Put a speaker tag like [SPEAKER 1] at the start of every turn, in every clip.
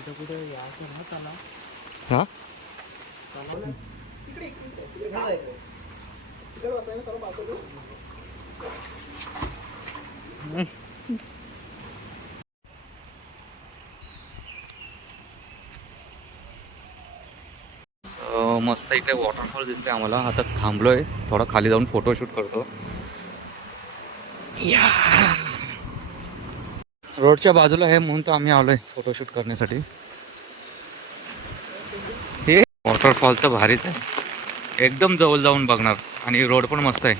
[SPEAKER 1] कुठे यायचं ना तलाव.
[SPEAKER 2] हा?
[SPEAKER 1] तलाव
[SPEAKER 2] मस्त इकडे वॉटरफॉल दिसते आम्हाला. आता थांबलोय. थोडा खाली जाऊन फोटोशूट करतो. या. रोडच्या बाजूला आहे म्हणून तर आम्ही आलोय फोटोशूट करण्यासाठी. हे वॉटरफॉल तर भारीच आहे. एकदम जवळ जाऊन बघणार. आणि रोड पण मस्त आहे.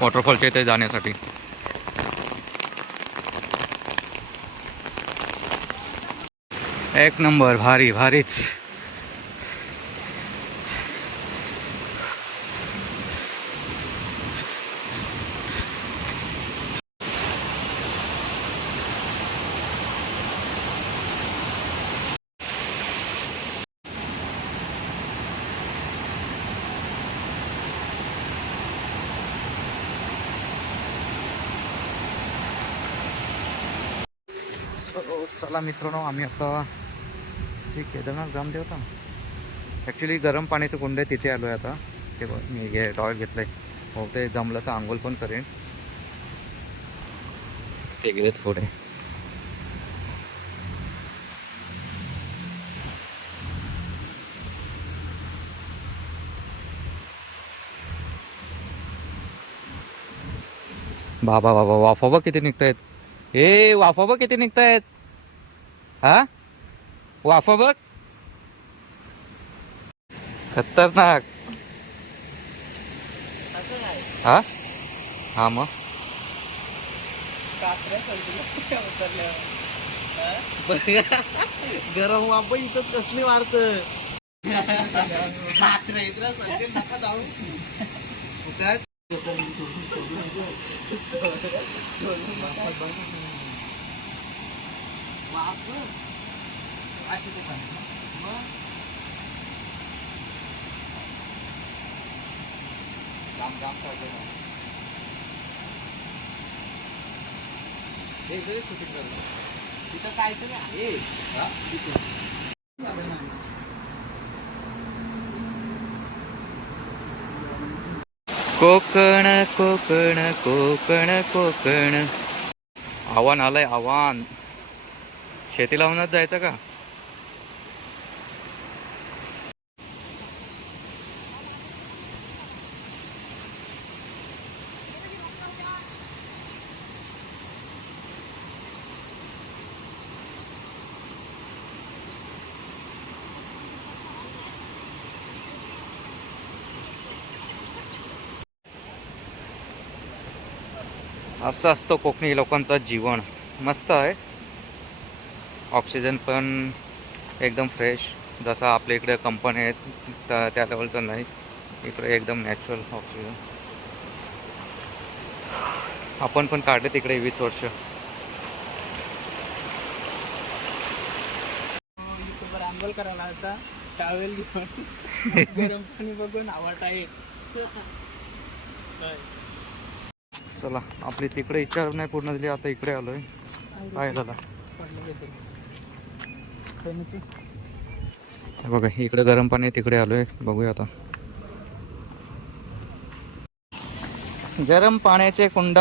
[SPEAKER 2] वॉटरफॉलच्या इथे जाण्यासाठी. एक नंबर भारी भारीच. चला मित्रांनो आम्ही आता श्री केदारनाथ जामदेव होता ॲक्च्युली गरम पाण्याचे कुंड आहे तिथे आलो आहे आता. ते बघ मी घे टॉयल घेतलं आहे हो ते जमलं तर आंघोळ पण करेन. ते गेलेत पुढे बाबा बाबा वाफा किती निघतायत. ए वाफा बघ किती निघतायत. हा? वाफा बघ. खतरनाक. हा? हा मग?
[SPEAKER 1] गरम वाप इथं कसली वारत जाऊ अशी ते पण. मग
[SPEAKER 2] जाम जाम चालतंय
[SPEAKER 1] हे जरी शूटिंग करतो. तिथं काय तरी आहे
[SPEAKER 2] हा? कोकण कोकण कोकण कोकण आव्हान आलंय आव्हान शेती लावूनच जायचं का? असं असतं कोकणी लोकांचं जीवन. मस्त आहे. ऑक्सिजन पण एकदम फ्रेश. जसं आपल्या इकडे कंपनी आहेत त्या त्या लेवलचं नाही. इकडे एकदम नॅचरल ऑक्सिजन आपण पण काढले तिकडे वीस वर्ष.
[SPEAKER 1] आंघोळ करायला आता टावेल घेऊन गरम पाणी बघून
[SPEAKER 2] चला आपली तिकडे इच्छा नाही पूर्ण झाली आता इकडे आलोय. काय झालं? बघा इकडे गरम पाणी तिकडे आलोय. बघूया आता. गरम पाण्याचे कुंड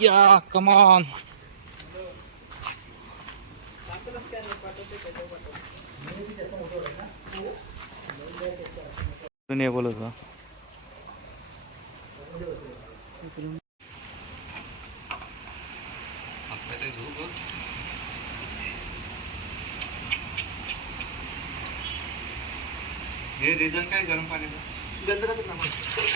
[SPEAKER 2] या कमान नाही बोलत का हे रिझन काय गरम पाण्याचं
[SPEAKER 1] गंध प्रमाण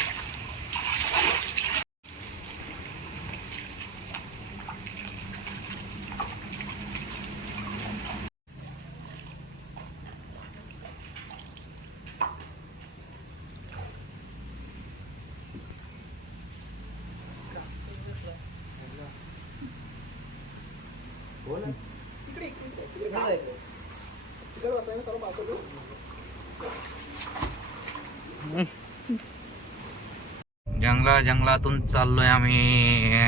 [SPEAKER 2] जंगला जंगलातून चाललोय आम्ही.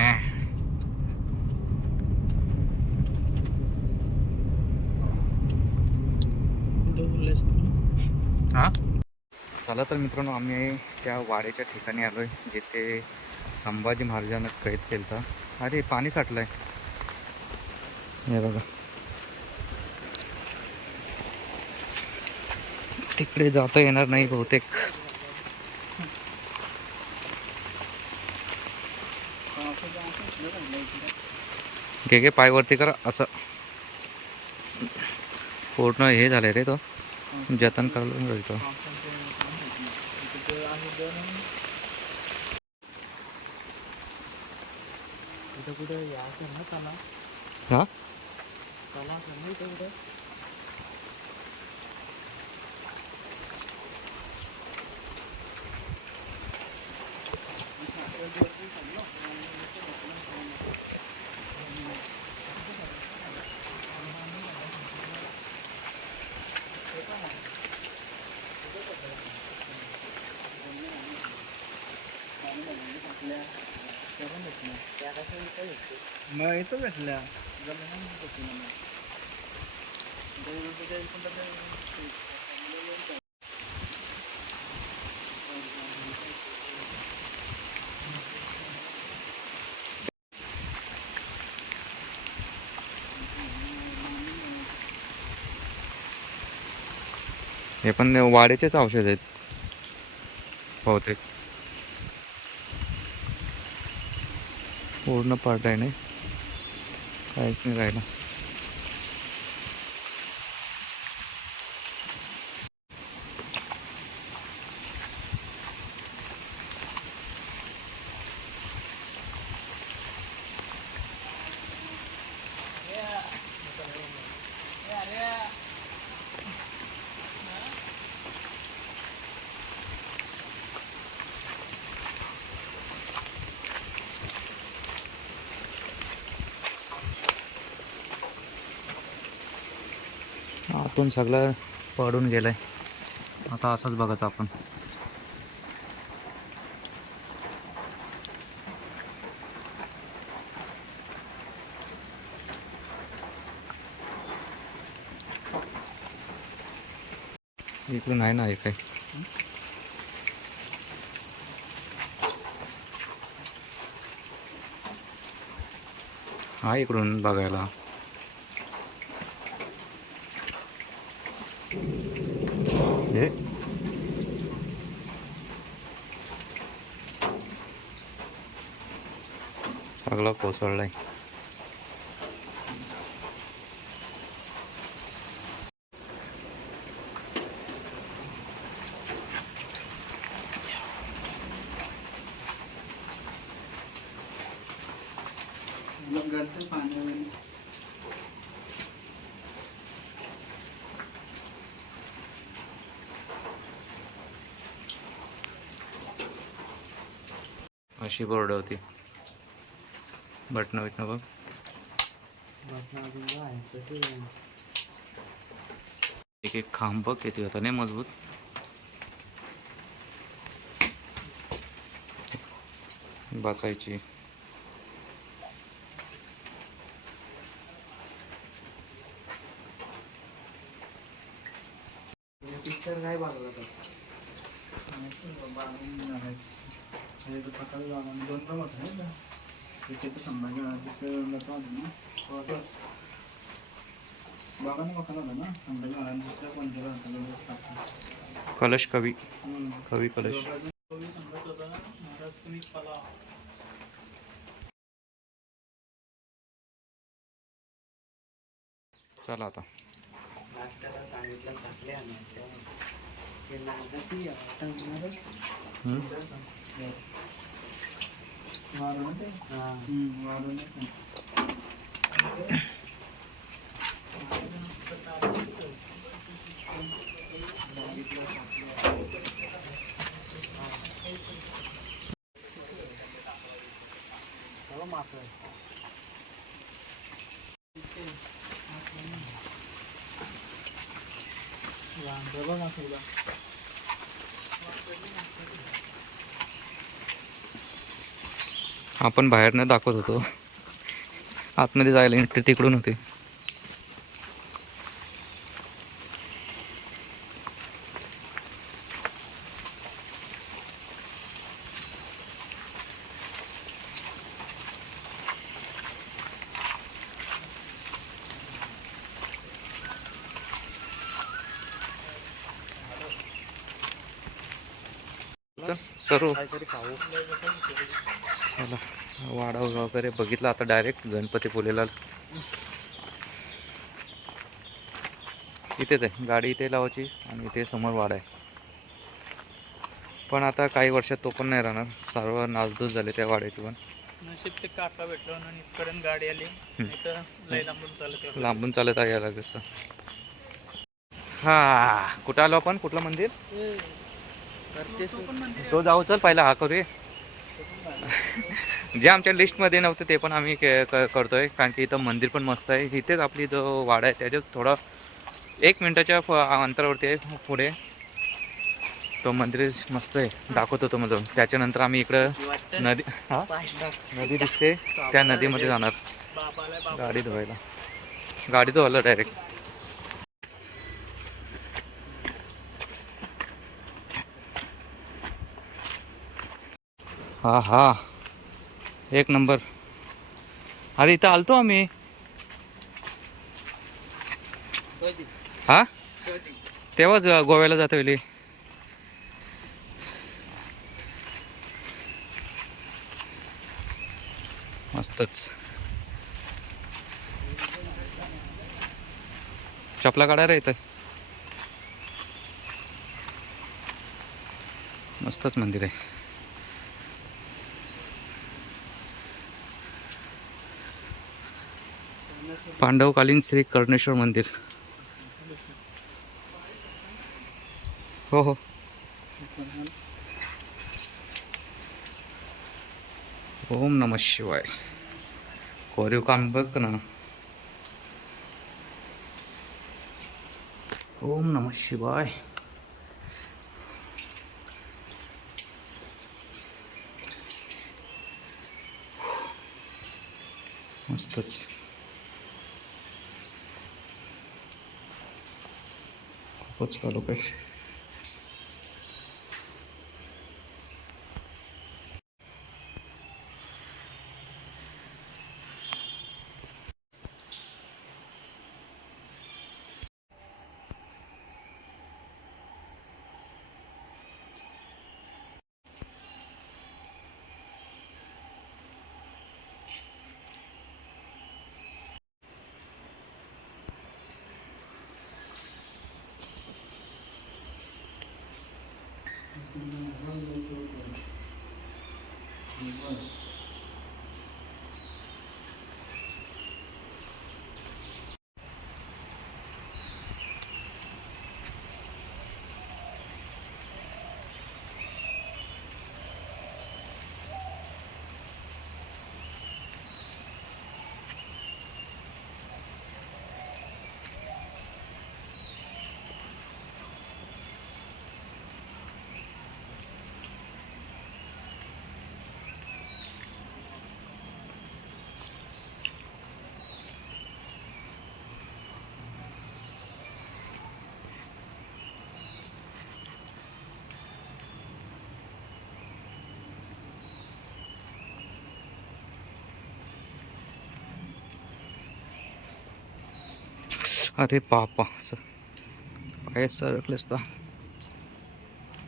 [SPEAKER 2] हा? चला तर मित्रांनो आम्ही त्या वाड्याच्या ठिकाणी आलोय जिथे संभाजी महाराजांना कैद केलं अरे पाणी साठलंय. हे बघा. तिकडे जाता येणार नाही बहुतेक. घे घे पाय वरती करा असं. पूर्ण हे झालंय रे तो. जतन करायला लागेल तो
[SPEAKER 1] इथं कुठे यायचं ना त्याला
[SPEAKER 2] हा?
[SPEAKER 1] मग इथं भेटल्या
[SPEAKER 2] हे पण वाड्याचेच औषध आहेत. बहुतेक. पूर्ण पार्ट आहे नाही? काहीच नाही राहिलं आतून सगळं पडून गेलंय. आता असंच बघायचं आपण. इकडून आहे ना हे काय हा इकडून बघायला हे सगळं
[SPEAKER 1] सोडलाय.
[SPEAKER 2] अशी बोर्ड होती. बटणं बिटणं बघ. एक एक खांब बघ किती होता. नाही मजबूत. बसायची.
[SPEAKER 1] पिक्चर काय बघला तो सकाळी दोन काम होत नाही का तिथे संभाजी महाराज बघा ना बघा होता ना संभाजी महाराजांच्या कोणत्या होता
[SPEAKER 2] कलश कवी. कवी कलश.
[SPEAKER 1] सांगत होता महाराज तुम्ही पला
[SPEAKER 2] चला आता.
[SPEAKER 1] सांगितलं వారం అంటే వారం
[SPEAKER 2] आपण बाहेरनं दाखवत होतो. आतमध्ये जायला एंट्री तिकडून होते चल, करू चला वाडा वगैरे बघितला आता डायरेक्ट गणपतीपुलेला इथेच आहे गाडी इथे लावायची आणि इथे समोर वाडा आहे. पण आता काही वर्षात तो पण नाही राहणार. सर्व नासधूस झाले त्या वाड्याची पण.
[SPEAKER 1] नशीब ते काका भेटलो आणि इथपर्यंत गाडी आली. नाही तर लय लांबून चालत यावं.
[SPEAKER 2] लांबून चालत आहे यायला कसं हा कुठं आलो आपण? कुठलं मंदिर?
[SPEAKER 1] तो
[SPEAKER 2] जाऊ चल पहिला हा करूया. जे आमच्या लिस्टमध्ये नव्हतं ते पण आम्ही के- आहे कारण की इथं मंदिर पण मस्त आहे. इथेच आपली जो वाडा आहे त्याच्यात थोडं एक मिनटाच्या अंतरावरती आहे पुढे. तो मंदिर मस्त आहे दाखवतो तो मला त्याच्यानंतर आम्ही इकडं नदी हा? नदी दिसते. त्या नदीमध्ये जाणार. गाडी धुवायला. गाडी धुवायला डायरेक्ट हा हा. एक नंबर. अरे इथं आलतो आम्ही. हा? तेव्हाच गोव्याला जातो वेळी मस्तच. चपला काढायला इथं. मस्तच मंदिर आहे. पांडवकालीन श्री कर्णेश्वर मंदिर. हो हो. ओम नम शिवाय. कोरीव काम बघ ना. ओम नम शिवाय. मस्तच. Kurz war Lubech. अरे बापा सर पाय सरकलेस तर.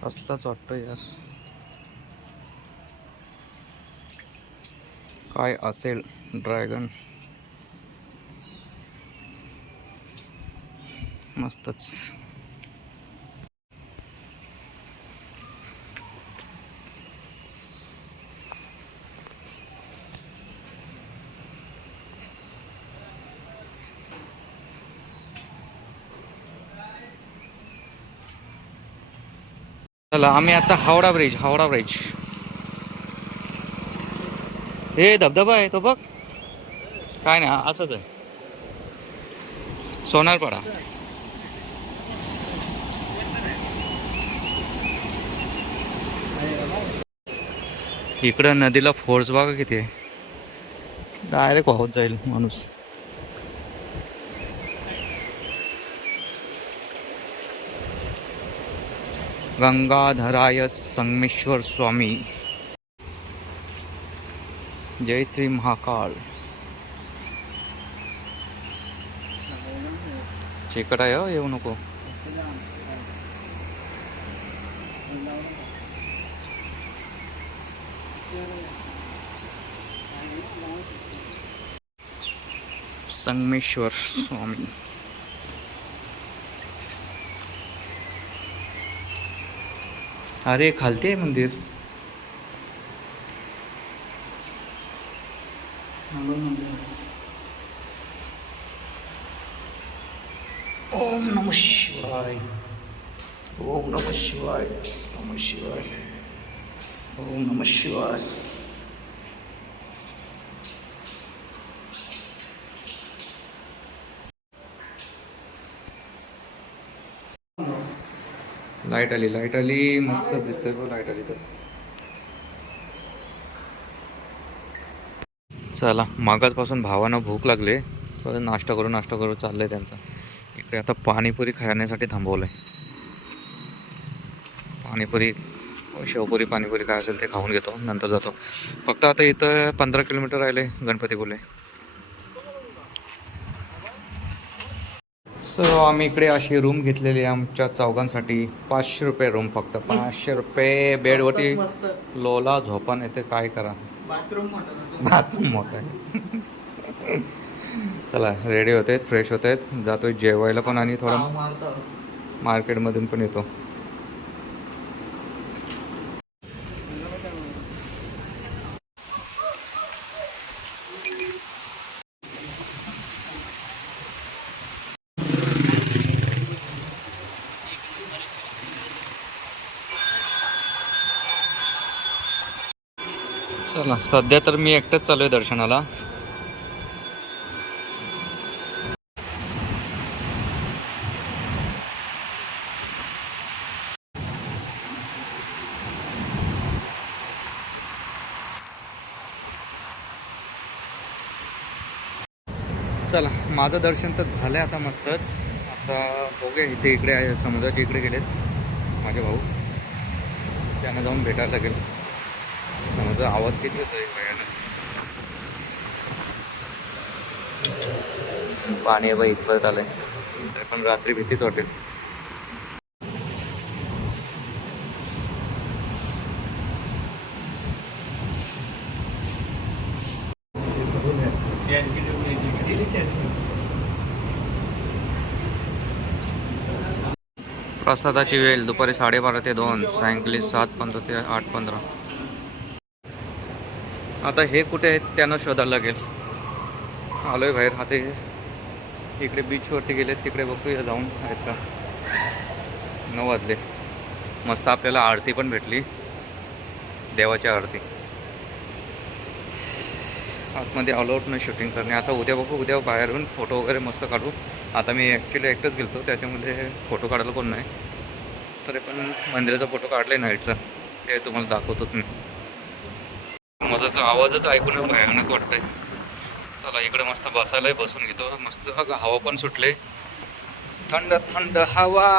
[SPEAKER 2] असलाच वाटतं यार. काय असेल ड्रॅगन? मस्तच. चला आम्ही आता हावडा ब्रिज हावडा ब्रिज हे धबधबा आहे तो बघ. काय नाही असंच आहे. सोनारपाडा. इकडं नदीला फोर्स बघा किती आहे. डायरेक्ट वाहत जाईल माणूस. गंगाधराय संगमेश्वर स्वामी। जय श्री महाकाल। चिकट आहे हो, येऊ नको। संगमेश्वर स्वामी। अरे खालती आहे मंदिर. ओम नम शिवाय. ओम नम शिवाय. नम शिवाय. ओम नम शिवाय. लाइट आली लाइट आली मस्त दिसतंय बघ लाइट आली तर. चला मागासपासून भावानं भूक लागले परत नाश्ता करू नाश्ता करू चाललंय त्यांचा. इकडे आता पाणीपुरी खाण्यासाठी थांबवलंय. पाणीपुरी शेवपुरी पाणीपुरी काय असेल ते खाऊन घेतो नंतर जातो. फक्त आता इथं पंधरा किलोमीटर राहिले गणपतीपुले सो आम्ही इकडे अशी रूम घेतलेली आहे आमच्या चौघांसाठी. पाचशे रुपये रूम फक्त. पाचशे रुपये बेडवरती लोला झोपा येते काय करा?
[SPEAKER 1] बाथरूम
[SPEAKER 2] मोठा आहे. चला रेडी होते फ्रेश होत आहेत जातोय जेवायला पण आणि थोडं मार्केटमधून पण येतो. चला सध्या तर मी एकटंच चालू आहे दर्शनाला. चला माझं दर्शन तर झालं आता मस्तच. आता बघूया इथे इकडे आहे समुद्राच्या इकडे गेलेत माझे भाऊ. त्यांना जाऊन भेटायला लागेल. समुद्र आवाज किती होतो भयानक पाणी आहे बाई इथपर्यंत आलंय. तरी पण रात्री भीतीच वाटेल. प्रसादाची वेळ दुपारी साडेबारा ते दोन सायंकाळी सात पंधरा ते आठ पंधरा. आता हे कुठे आहेत त्यांना शोधायला लागेल. आलोय बाहेर. आता इकडे बीचवरती गेलेत तिकडे बघूया जाऊन. आहेत का? नऊ वाजले. मस्त आपल्याला आरती पण भेटली. देवाची आरती. आतमध्ये अलाउट नाही शूटिंग करणे आता उद्या बघू उद्या बाहेरून फोटो वगैरे मस्त काढू. आता मी ॲक्च्युली एकटंच गेलो त्याच्यामध्ये फोटो काढायला कोण नाही. तरी पण मंदिराचा फोटो काढला नाईटचा ते तुम्हाला दाखवतोच मी. मधाचा आवाजच ऐकून भयानक वाटतंय. चला इकडे मस्त बसायलाही बसून घेतो. मस्त हवा पण सुटले. थंड थंड हवा.